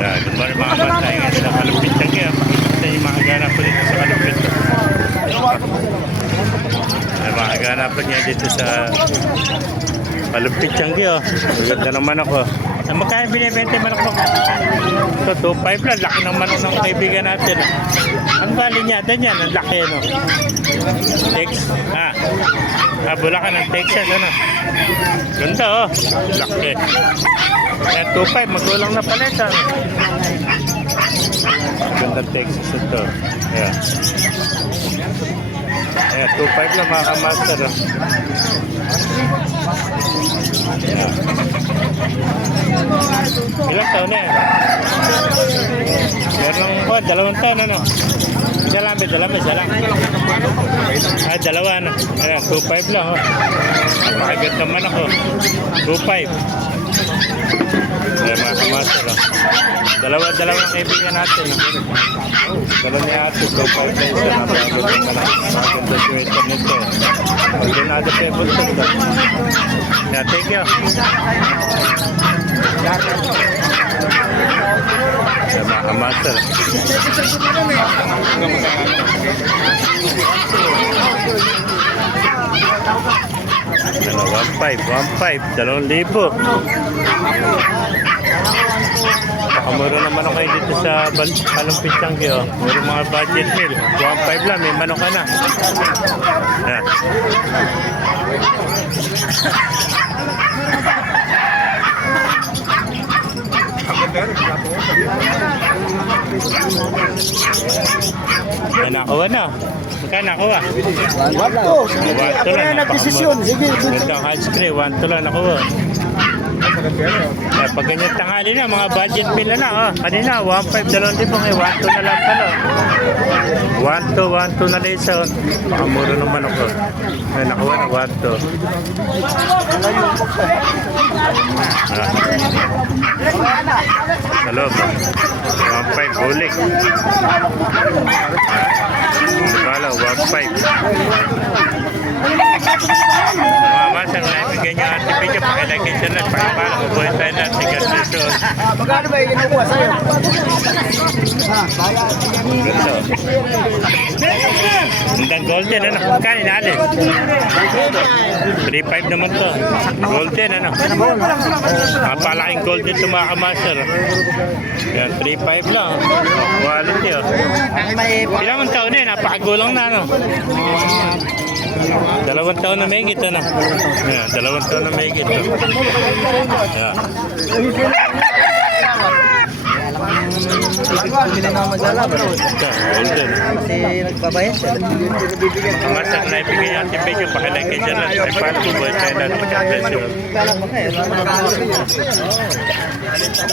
Good morning mga matay ngayon sa Kalupit Tiangge. Makikita yung mga ganap po dito sa Kalupit. Ay, mga ganap po niya dito sa Kalupit Tiangge. Maganda ng manok. Magkano binibenta yung manok mo? Ito, 2.5 lang. Laki ng manok ng kaibigan natin. Ang bali niya, yan. Ang laki, no? Texas. Bulacan ng Texas, ano? Ganda, oh. Laki. Ayan, 2.5. Magulang na pala ito. Ganda Texas ito. Ayan. Ayan, 2.5 lang mga kamaster, oh. Ayan. Ilang taon na yan? Meron ko, 2 taon, ano? Dalami, isa lang. Dalawa, ano? Ayan, 2.5 lang, oh. Makagat naman ako. 2.5. Ayan, mga kamaster, oh. Dalawang kaibigan natin, oh. Dalawa niya ate, 2.5 na isa. Maganda sweater nito. Maganda sa bulsa ito. Yeah, thank you. Ayan, mga kamaster. 1.5, 2,000. Pakamuro naman ako kayo dito sa Kalupit Tiangge, oh. Muro mga budget meal. 1.5 lang, may manok ka na. Ayan. Nakuha na. Magkano nakuha? 1 to lang. Nagdesisyon. Sige. Ito ang high spray. 1 to lang nakuha. Pag ganyan tanghali na, mga budget meal na. Oh. Kanina, 1.5, 2,000. 1 to na lang pala. 1 to na lang isa. Pakamuro naman ako. Ay, nakuha na 1 to. Sa loob. 1.5 bulik. Bala, 1.5. Mama, sang naibigay niyo ate Pedro. Pakilagay siya na. Pakipala, mabuhay tayo na. Tigas nito. Magkano ba yung kinukuha sa'yo? Ganito. Hindang golden, ano? Magkano inalis? 3.5 naman to. Golden, ano? Palaking golden ito mga kamaster. Yan, 3.5 lang. Quality, oh. Ilang man taon na yun? Napakagulang na, ano? 2 taon na may higit, ano? Yan, 2 taon na may higit, oh. Yan. Hindi na maglalaba. Golden. Kasi nagbabayad siya. Masak na ibigay yung antibigyo. Pakilagay dyan lang. Ay, paano po ba? Tayo natin. God bless you.